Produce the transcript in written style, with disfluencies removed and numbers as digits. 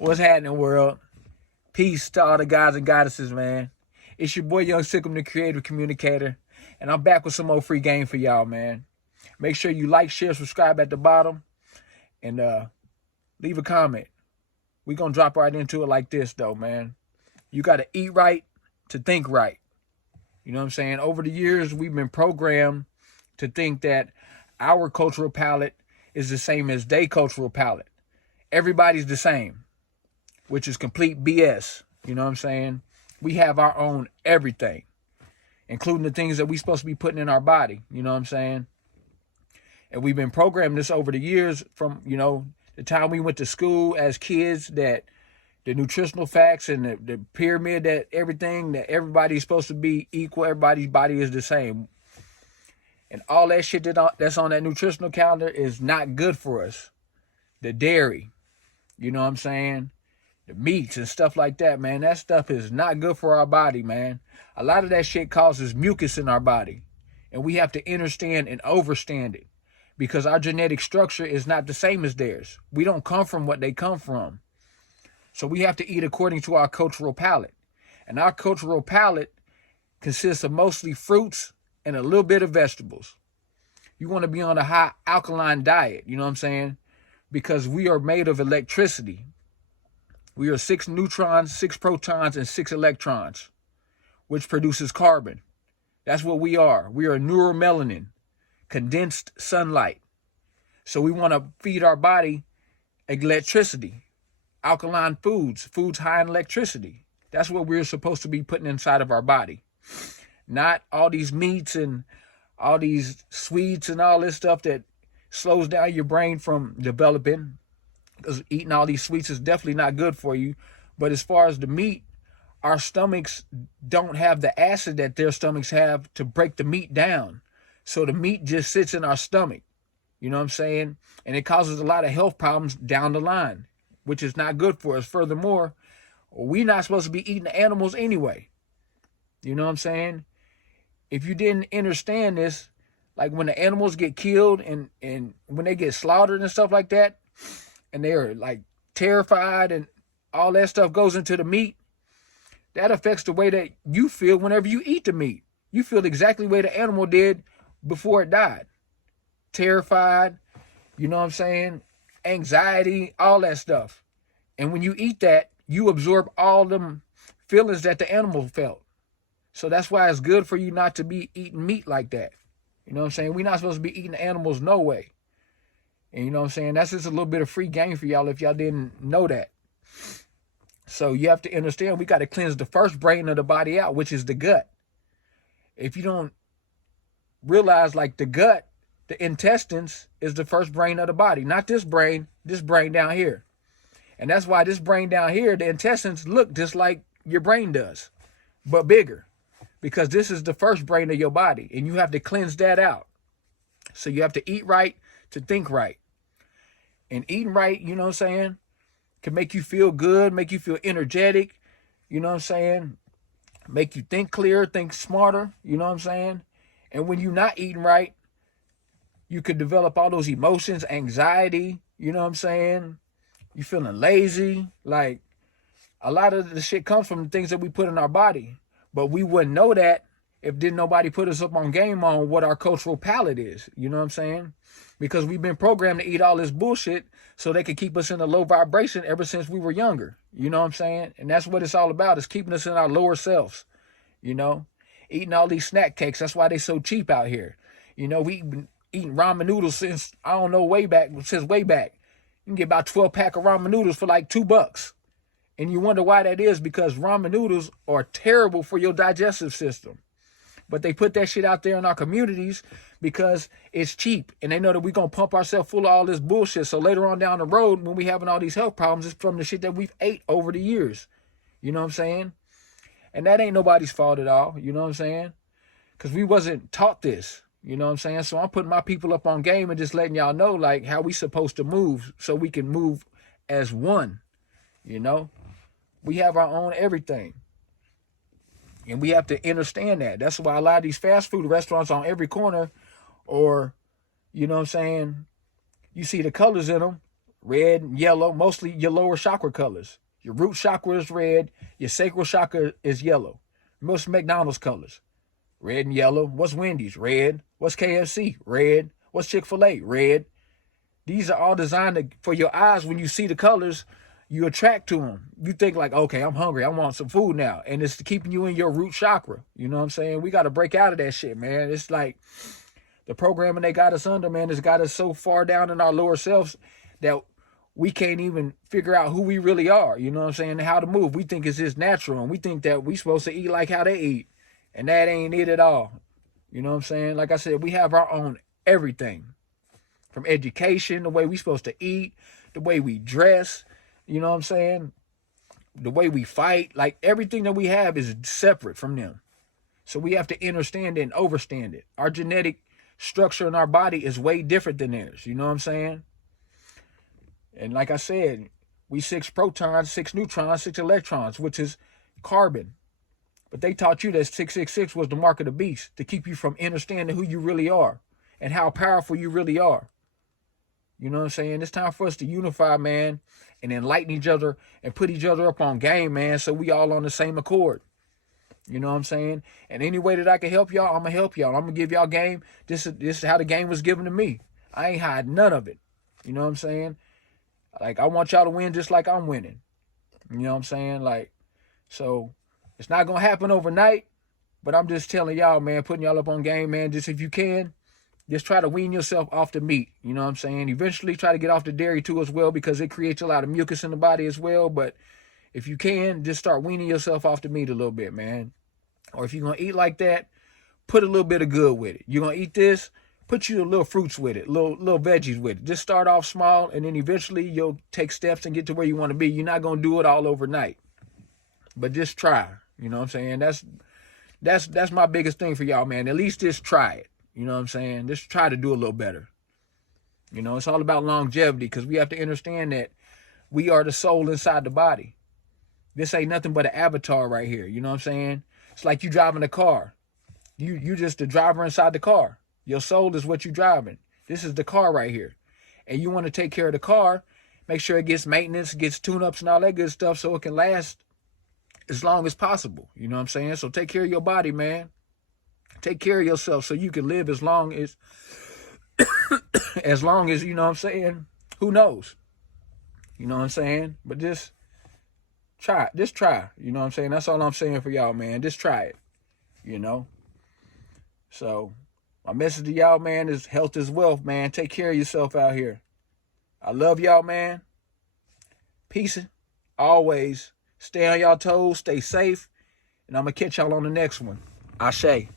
What's happening, world? Peace to all the guys and goddesses, man. It's your boy Young Sikkim, the creative communicator, and I'm back with some more free game for y'all, man. Make sure you like, share, subscribe at the bottom, and leave a comment. We gonna drop right into it like this, though, man. You gotta eat right to think right. You know what I'm saying? Over the years, we've been programmed to think that our cultural palette is the same as their cultural palette. Everybody's the same, which is complete BS. You know what I'm saying? We have our own everything, including the things that we're supposed to be putting in our body. You know what I'm saying? And we've been programmed this over the years from, the time we went to school as kids, that the nutritional facts and the pyramid, that everything, that everybody's supposed to be equal, everybody's body is the same. And all that shit that's on that nutritional calendar is not good for us. The dairy, you know what I'm saying? The meats and stuff like that, man. That stuff is not good for our body, man. A lot of that shit causes mucus in our body. And we have to understand and overstand it, because our genetic structure is not the same as theirs. We don't come from what they come from. So we have to eat according to our cultural palate. And our cultural palate consists of mostly fruits and a little bit of vegetables. You want to be on a high alkaline diet, you know what I'm saying? Because we are made of electricity. We are 6 neutrons, 6 protons, and 6 electrons, which produces carbon. That's what we are. We are neuromelanin, condensed sunlight. So we want to feed our body electricity, alkaline foods high in electricity. That's what we're supposed to be putting inside of our body. Not all these meats and all these sweets and all this stuff that slows down your brain from developing, because eating all these sweets is definitely not good for you. But as far as the meat, our stomachs don't have the acid that their stomachs have to break the meat down. So the meat just sits in our stomach, you know what I'm saying? And it causes a lot of health problems down the line, which is not good for us. Furthermore, we're not supposed to be eating animals anyway. You know what I'm saying? If you didn't understand this, like when the animals get killed and when they get slaughtered and stuff like that, and they're like terrified and all that stuff goes into the meat, that affects the way that you feel whenever you eat the meat. You feel exactly the way the animal did before it died. Terrified, you know what I'm saying? Anxiety, all that stuff. And when you eat that, you absorb all them feelings that the animal felt. So that's why it's good for you not to be eating meat like that. You know what I'm saying? We're not supposed to be eating animals no way. And you know what I'm saying? That's just a little bit of free game for y'all if y'all didn't know that. So you have to understand, we got to cleanse the first brain of the body out, which is the gut. If you don't realize, like, the gut, the intestines is the first brain of the body. Not this brain down here. And that's why this brain down here, the intestines, look just like your brain does, but bigger. Because this is the first brain of your body, and you have to cleanse that out. So you have to eat right to think right. And eating right, you know what I'm saying, can make you feel good, make you feel energetic, you know what I'm saying, make you think clearer, think smarter, you know what I'm saying. And when you're not eating right, you could develop all those emotions, anxiety, you know what I'm saying. You feeling lazy. Like, a lot of the shit comes from the things that we put in our body. But we wouldn't know that if didn't nobody put us up on game on what our cultural palate is. You know what I'm saying? Because we've been programmed to eat all this bullshit so they could keep us in a low vibration ever since we were younger. You know what I'm saying? And that's what it's all about, is keeping us in our lower selves. You know? Eating all these snack cakes. That's why they so cheap out here. You know, we've been eating ramen noodles since, I don't know, way back. You can get about 12 pack of ramen noodles for like $2. And you wonder why that is, because ramen noodles are terrible for your digestive system. But they put that shit out there in our communities because it's cheap. And they know that we're going to pump ourselves full of all this bullshit. So later on down the road, when we having all these health problems, it's from the shit that we've ate over the years. You know what I'm saying? And that ain't nobody's fault at all. You know what I'm saying? Because we wasn't taught this. You know what I'm saying? So I'm putting my people up on game and just letting y'all know, like, how we supposed to move so we can move as one. You know? We have our own everything. And we have to understand that. That's why a lot of these fast food restaurants on every corner, or, you know what I'm saying, you see the colors in them, red and yellow, mostly your lower chakra colors. Your root chakra is red, your sacral chakra is yellow. Most McDonald's colors, red and yellow. What's Wendy's? Red. What's KFC? Red. What's Chick-fil-A? Red. These are all designed for your eyes. When you see the colors, you attract to them. You think like, okay, I'm hungry. I want some food now. And it's keeping you in your root chakra. You know what I'm saying? We got to break out of that shit, man. It's like the programming they got us under, man, has got us so far down in our lower selves that we can't even figure out who we really are. You know what I'm saying? How to move. We think it's just natural. And we think that we supposed to eat like how they eat. And that ain't it at all. You know what I'm saying? Like I said, we have our own everything. From education, the way we supposed to eat, the way we dress, you know what I'm saying? The way we fight, like everything that we have is separate from them. So we have to understand it and overstand it. Our genetic structure in our body is way different than theirs. You know what I'm saying? And like I said, we 6 protons, 6 neutrons, 6 electrons, which is carbon. But they taught you that 666 was the mark of the beast to keep you from understanding who you really are and how powerful you really are. You know what I'm saying? It's time for us to unify, man, and enlighten each other and put each other up on game, man, so we all on the same accord. You know what I'm saying? And any way that I can help y'all, I'm going to help y'all. I'm going to give y'all game. This is how the game was given to me. I ain't hiding none of it. You know what I'm saying? Like, I want y'all to win just like I'm winning. You know what I'm saying? Like, so it's not going to happen overnight, but I'm just telling y'all, man, putting y'all up on game, man, just if you can. Just try to wean yourself off the meat. You know what I'm saying? Eventually try to get off the dairy too as well, because it creates a lot of mucus in the body as well. But if you can, just start weaning yourself off the meat a little bit, man. Or if you're going to eat like that, put a little bit of good with it. You're going to eat this, put you a little fruits with it, little veggies with it. Just start off small, and then eventually you'll take steps and get to where you want to be. You're not going to do it all overnight. But just try. You know what I'm saying? That's my biggest thing for y'all, man. At least just try it. You know what I'm saying? Just try to do a little better. You know, it's all about longevity, because we have to understand that we are the soul inside the body. This ain't nothing but an avatar right here. You know what I'm saying? It's like you driving a car. You just the driver inside the car. Your soul is what you driving. This is the car right here. And you want to take care of the car, make sure it gets maintenance, gets tune-ups and all that good stuff so it can last as long as possible. You know what I'm saying? So take care of your body, man. Take care of yourself so you can live as long as, you know what I'm saying? Who knows? You know what I'm saying? But just try. Just try. You know what I'm saying? That's all I'm saying for y'all, man. Just try it. You know? So, my message to y'all, man, is health is wealth, man. Take care of yourself out here. I love y'all, man. Peace. Always. Stay on y'all toes. Stay safe. And I'm going to catch y'all on the next one. Ashe.